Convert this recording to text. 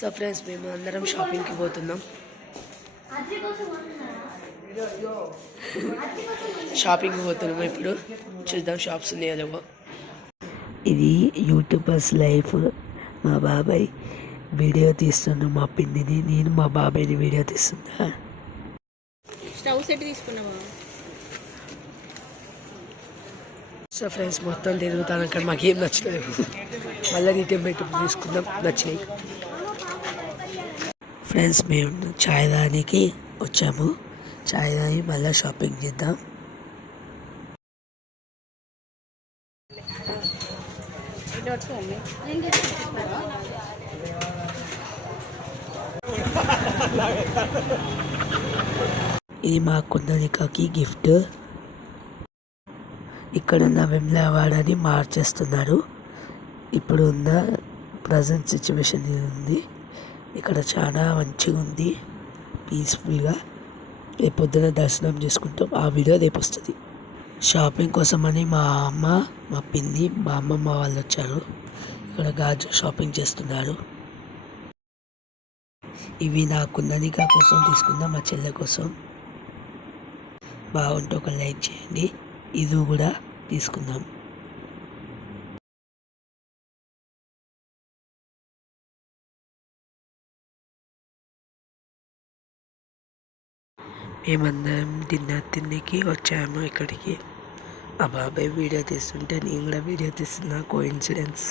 So friends మేము అందరం షాపింగ్కి పోతున్నాం. షాపింగ్కి పోతున్నాము ఇప్పుడు. చూద్దాం షాప్స్ ఉన్నాయో లేవో. ఇది యూట్యూబర్స్ లైఫ్. మా బాబాయ్ వీడియో తీస్తున్నా మా పిన్నిని, నేను మా బాబాయ్ని వీడియో తీస్తున్నా. స్టవ్ సెట్ తీసుకున్నావా? సో ఫ్రెండ్స్ మొత్తం తిరుగుతాను. అక్కడ మాకేం నచ్చలేదు. మళ్ళీ రిటర్న్ పెట్టి తీసుకుందాం నచ్చినాయి. ఫ్రెండ్స్ మేము చాయ్ దానికి వచ్చాము. చాయ్ తాగి మళ్ళీ షాపింగ్ చేద్దాం. ఇది మా కుందనికాకి గిఫ్ట్. ఇక్కడున్న వెమ్లవాడని మార్చేస్తున్నారు. ఇప్పుడు ఉన్న ప్రజెంట్ సిచ్యువేషన్ ఉంది. ఇక్కడ చాలా మంచిగా ఉంది, పీస్ఫుల్గా. రేపు పొద్దున దర్శనం చేసుకుంటాం. ఆ వీడియో రేపు వస్తుంది. షాపింగ్ కోసమని మా అమ్మ, మా పిన్ని, మా అమ్మమ్మ వాళ్ళు వచ్చారు. ఇక్కడ గాజు షాపింగ్ చేస్తున్నారు. ఇవి నా కుందనిక కోసం తీసుకుందాం, మా చెల్లె కోసం. బాగుంటే ఒక లైక్ చేయండి. ఇది కూడా తీసుకుందాం. మేమందరం డిన్నర్ తిండికి వచ్చాము ఇక్కడికి. ఆ బాబాయ్ వీడియో తీస్తుంటే నేను కూడా వీడియో తీస్తున్నా. కోఇన్సిడెన్స్.